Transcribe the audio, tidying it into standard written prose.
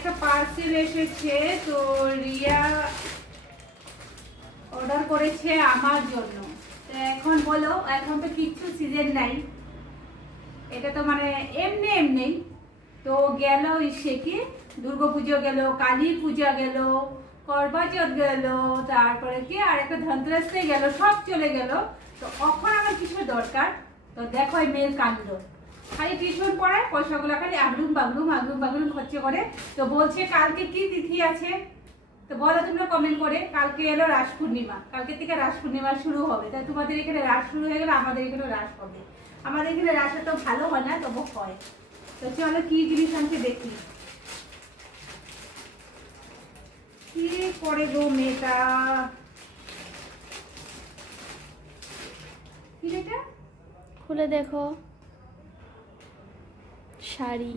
একটা পার্সেল এসেছে, তো রিয়া অর্ডার করেছে আমার জন্য। তো এখন বলো, এখন তো কিচ্ছু সিজন নাই, এটা তো মানে এমনি এমনি তো গেল। সে কি দুর্গাপুজো গেল, কালী পূজা গেল, করবা চৌথ গেল, তারপরে কি আর একটা ধনতেরাস গেল, সব চলে গেল। তো এখন আমার কিছু দরকার। তো দেখো এই মেয়ের কাণ্ড, খালি টিউশন পড়ায়, পয়সাগুলো খালি আগলুম বাগলুম আগলুম বাগলুম খরচ করে। তো বলছে কালকে কি তিথি আছে, তো বলো তোমরা কমেন্ট করে। কালকে এলো রাস পূর্ণিমা, কালকে থেকে রাস পূর্ণিমা শুরু হবে। তাই তোমাদের এখানে রাস শুরু হয়ে গেলে আমাদের এখানে রাস হবে। আমাদের এখানে রাস তো ভালো হয় না, তবু হয়। তো চলো কি জিনিস আনতে দেখি, কি করে গো মেয়েটা। কি এটা? খুলে দেখো, শাড়ি।